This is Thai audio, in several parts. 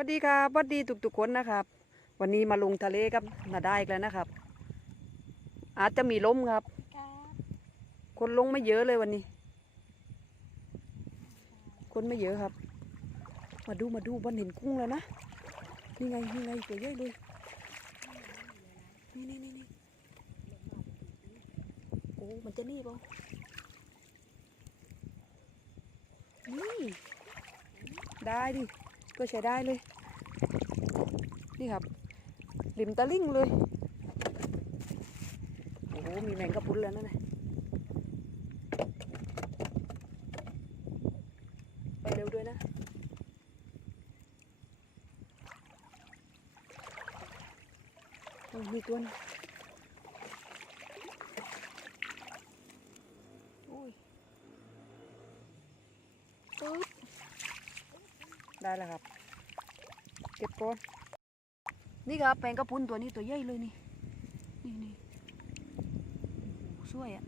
วัสดีครับสวัสดีทุกคนนะครับวันนี้มาลงทะเลกับนาได้อีกแล้วนะครับอาจจะมีลมครับคนลงไม่เยอะเลยวันนี้คนไม่เยอะครับมาดูบนเห็นกุ้งแล้วนะนี่ไงตัวใหญ่เลยนี่โอ้มันจะนี่เปล่านี่ได้ดิก็ใช้ได้เลยนี่ครับริมตะลิ่งเลยโอ้มีแมงกะพรุนแล้วนั่นไงไปเร็วด้วยนะมีตัวนึงโอ้ยปึ๊บได้แล้วครับเก็บก่อนนี่ครับแมงกะพรุนตัวนี้ตัวใหญ่เลยนี่สวยอ่ะ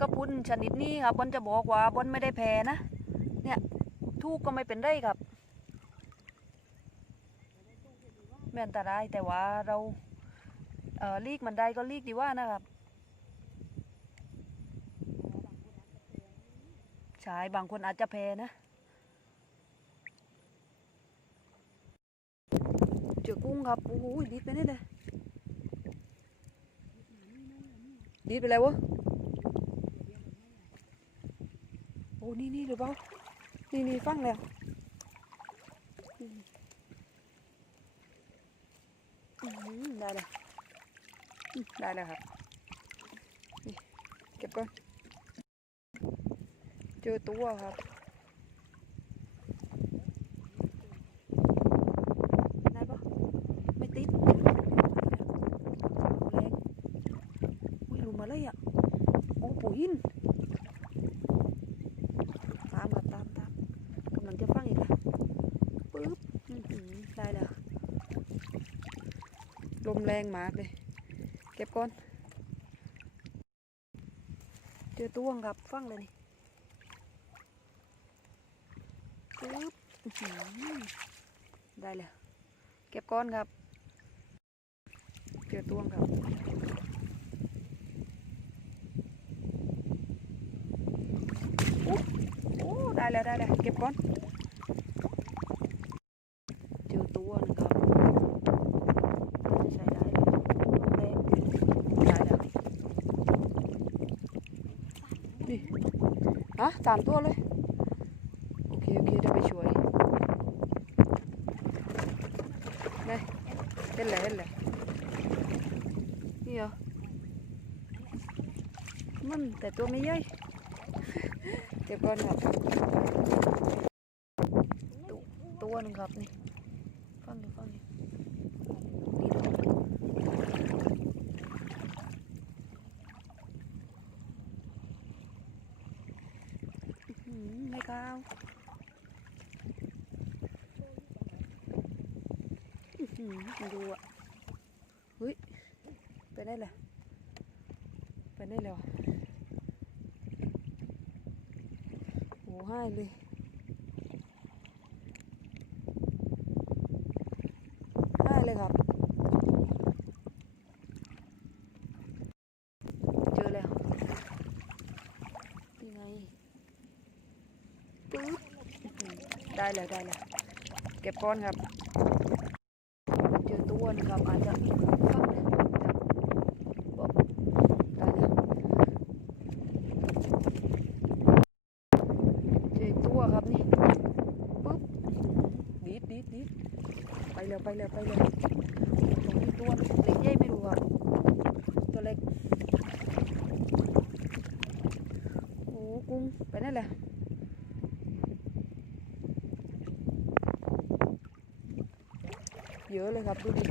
กระพุนชนิดนี้ครับบอลจะบอกว่าบอลไม่ได้แพ้นะเนี่ยทูกก็ไม่เป็นไรครับไม่อันตรายแต่ว่าเราลีกมันได้ก็ลีกดีว่านะครับใช่บางคนอาจจะแพ้นะเจอกุ้งครับโอ้โหดีดไปนี่เลยดีดไปแล้ววะโอ้นี่หรือเปล่านี่ฟังแล้วได้เลยได้แล้วครับนี่เก็บก่อนเจอตัวครับได้ปะไม่ติดแรงอุ้ยลุมมาเลยอ่ะโอ้ปุ๋ยตามครับตามกำลังจะฟังอีกนะปึ๊บได้แล้วลมแรงมากเลยเก็บก่อนเจอตัวครับฟังเลยนี่ปึ๊บได้เลยเก็บก้อนครับเจอตัวครับโอ้ได้แล้วเก็บก้อนเจอตัวนะครับใช้ได้เลยได้แล้วนี่3 ตัวเลยโอเคเดี๋ยวไปช่วยได้เห็นเลยนี่เหรอมันแต่ตัวไม่ใหญ่เก็บก่อนครับตัวนึงครับนี่ฟังนี่ไม่ก้าวดูอ่ะเฮ้ยไปได้เลยโอ้ให้เลยครับเจอแล้วยังไงปึ๊บได้เลยเก็บก้อนครับเจอตัวนะครับอาจจะฟังเลยได้แล้วเจอตัวครับนี่ปึ๊บดีดไปเร็วตรงนี้ตัวเล็กใหญ่ไม่รู้ครับตัวเล็กโอ้กุ้งไปนั่นแหละเยอะเลยครับดูดีเ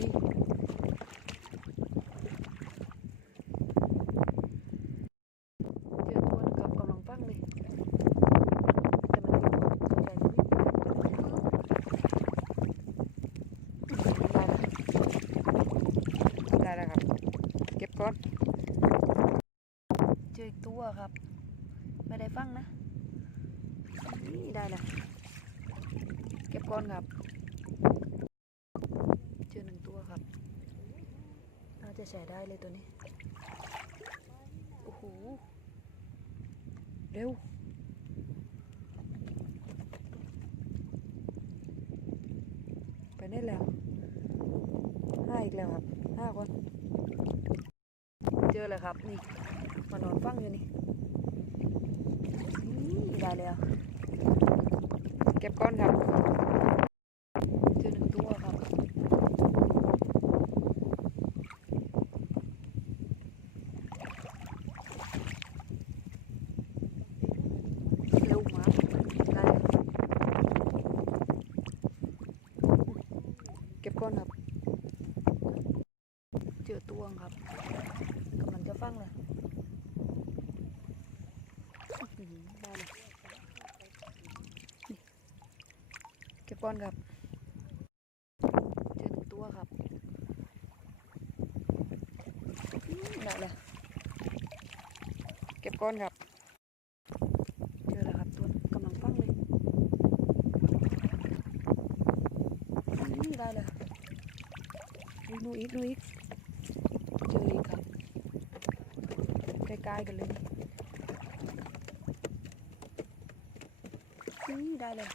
จอตัวนะครับกำลังฟังเลยแต่มันไม่รู้สนใจได้แล้วครับเก็บก่อนเจอ อีกตัวครับ ไม่ได้ฟังนะนี่ได้แล้วเก็บก้อนครับเจอ1 ตัวครับน่าจะใช้ได้เลยตัวนี้โอ้โหเร็วไปได้แล้ว5 อีกแล้วครับ5 คนเจอเลยครับนี่มานอนฟังอยู่นี่ได้แล้วเก็บก้อนครับเจอ1 ตัวครับเร็วมากได้เก็บก้อนครับเจอตัวครับกำลังจะฟังเลยได้เลยเก็บก้อนครับเจอ1 ตัวครับได้เลยเก็บก้อนครับเจอแล้วครับตัวกำลังฟังเลยได้เลยนูอีกเจออีกครับใกล้ๆกันเลยได้เลย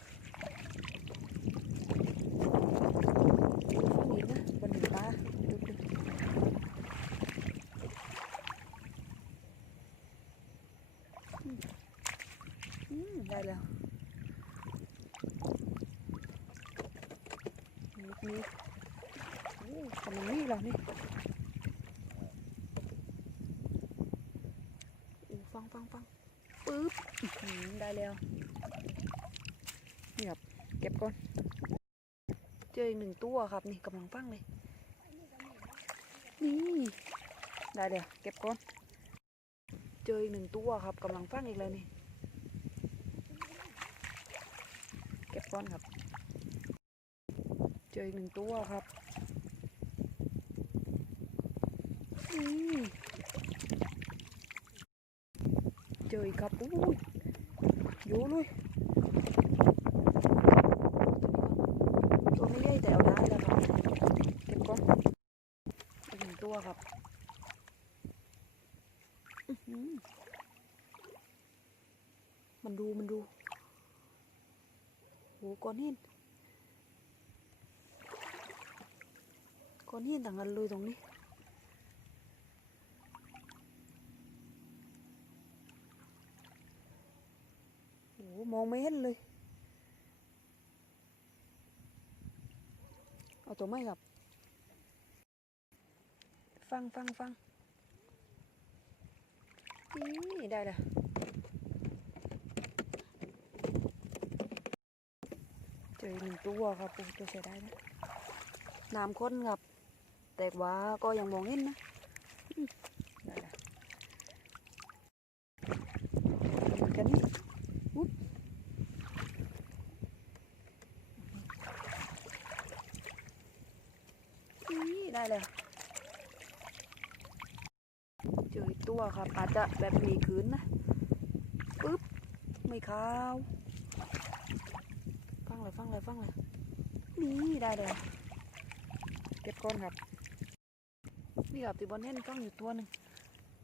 ฟังอีกนะบนหนึ่งตาดูได้แล้วนี่กำลังนี่เหรอนี่ฟังปึ๊บได้แล้วนี่ครับเก็บก่อนเจออีก1 ตัวครับนี่กำลังฟังเลยนี่ได้แล้วเก็บก่อนเจออีก1 ตัวครับกำลังฟังอีกเลยนี่เก็บก่อนครับเจออีก1 ตัวครับเจออีกครับอยู่เลยตัวไม่ใหญ่แต่เอาได้แล้วครับเก็บก่อนอีก1 ตัวครับมันดูโหก้อนหินต่างกันเลยตรงนี้โหมองไม่เห็นเลยเอาตัวไม่ครับฟังนี่ได้แล้วเจอ1 ตัวครับตัวใช้ได้นะน้ำข้นครับแต่ว่าก็ยังมองเห็นนะได้แล้วเหมือนกันนี่ได้แล้วเจออีกตัวครับอาจจะแบบมีคืนนะปึ๊บไม่ขาวฟังเลยนี่ได้เลยเก็บก้อนครับนี่ครับที่บนเห็นฟังอยู่ตัวหนึ่ง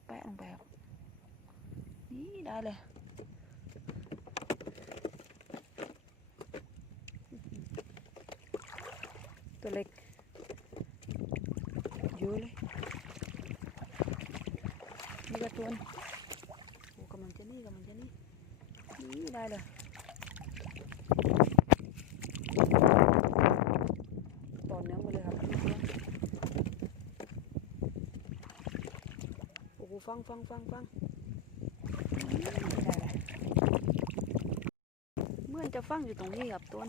แปะลงไปครับนี่ได้เลยตัวเล็กเยอะเลยนี่ก็ตัวโอ้กำลังจะนี่นี่ได้เลยต่อเนื่องไปเลยครับโอ้โหฟังได้เลยเหมือนจะฟังอยู่ตรงนี้ครับตัว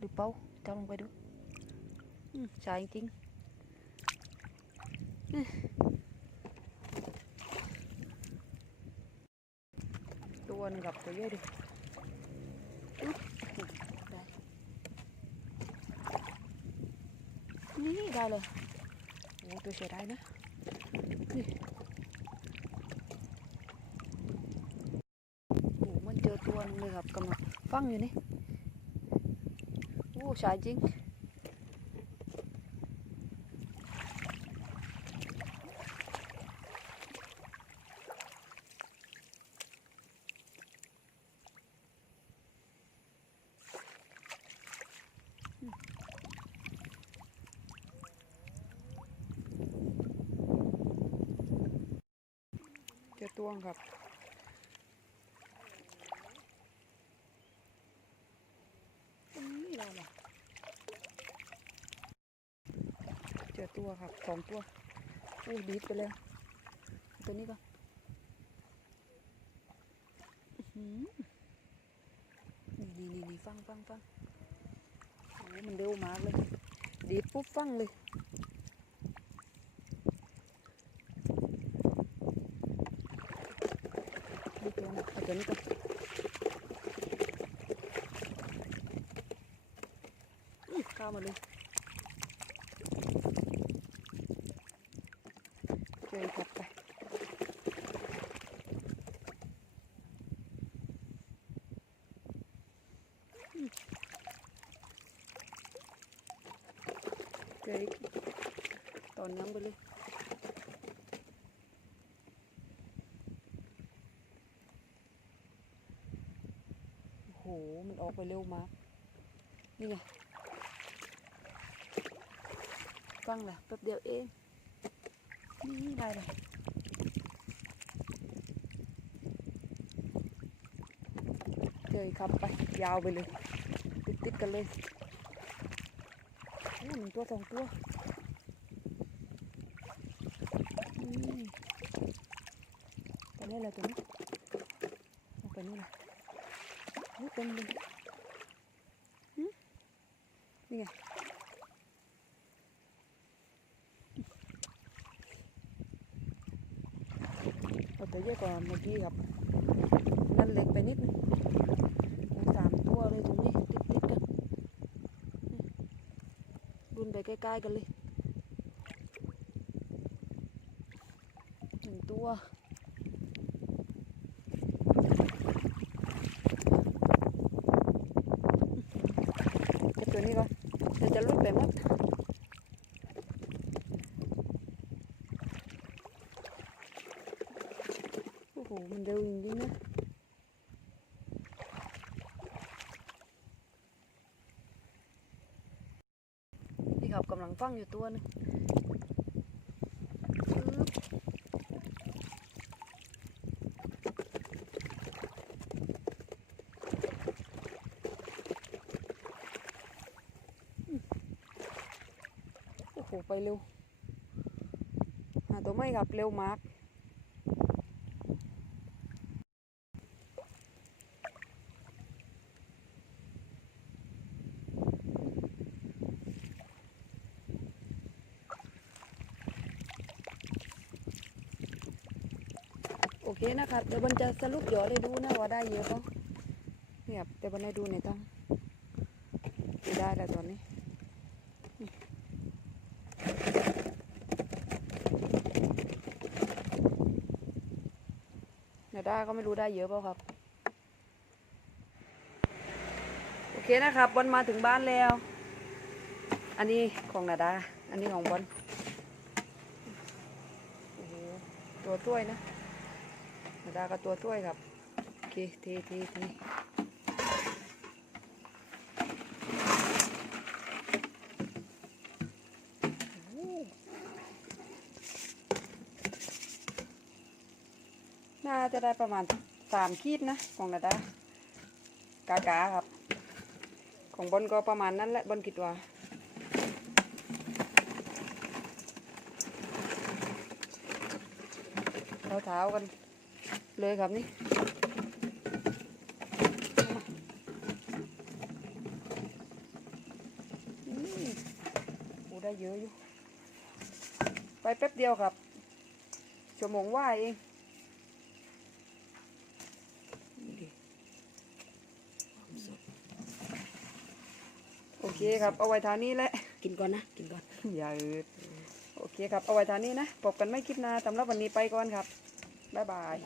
ดูเป้าจับลงไปดูใช่จริงตัวนึงกับตัวเยอะดิได้นี่ได้เลยโอ้ตัวใช้ได้นะนี่ ตัวนึงเลยครับกำลังฟังอยู่นี่โอ้ชายจริงเจอตัวครับนี่เราล่ะเจอตัวครับ2 ตัวโอ้ดีดไปแล้วตัวนี้ก่อนนี่ฟังโอ้มันเร็วมากเลยดีดปุ๊บฟังเลยดีตัวนะเอาตัวนี้ก่อนเข้ามาเลยเจอครับไปเจอตอนย้ำไปเลยโอ้โหมันออกไปเร็วมากนี่ไงฟังแหละแป๊บเดียวเองนี่ได้เลยเจอครับไปยาวไปเลยติดกันเลยโอ้1 ตัว 2 ตัวไปนี่เลยตัวนี้เอาไปนี่เลยโอ้เต็มเลยนี่ไงเอาตัวเยอะกว่าเมื่อกี้ครับนั่นเล็กไปนิดนึง3 ตัวเลยตรงนี้ติดกันรุนไปใกล้ๆกันเลย1 ตัวเก็บตัวนี้ก่อนเดี๋ยวจะลุดไปหมดโอ้โหมันเร็วจริงๆนะนี่ครับกำลังฟังอยู่ตัวนึงโอ้โหไปเร็วหาตัวไม่ครับเร็วมากโอเคนะครับเดี๋ยวบนจะสรุปยอดให้ดูนะว่าได้เยอะป่ะเนี่ยเดี๋ยวบนให้ดูในตั้งได้แล้วตอนนี้นาด้าก็ไม่รู้ได้เยอะเปล่าครับโอเคนะครับบอลมาถึงบ้านแล้วอันนี้ของนาด้าอันนี้ของบอลโอ้โหตัวถ้วยนะนาด้าก็ตัวถ้วยครับโอเคทีน่าจะได้ประมาณ3 ขีดนะของนาด้ากาครับของบอลก็ประมาณนั้นแหละบอลคิดว่าเท้ากันเลยครับนี่โอ้ได้เยอะอยู่ไปแป๊บเดียวครับชั่วโมงว่าเองโอเคครับเอาไว้ทานี้แหละกินก่อนนะกินก่อนอย่าอืดโอเคครับเอาไว้ทานี้นะพบกันไม่คลิปหน้าสำหรับวันนี้ไปก่อนครับบ๊ายบาย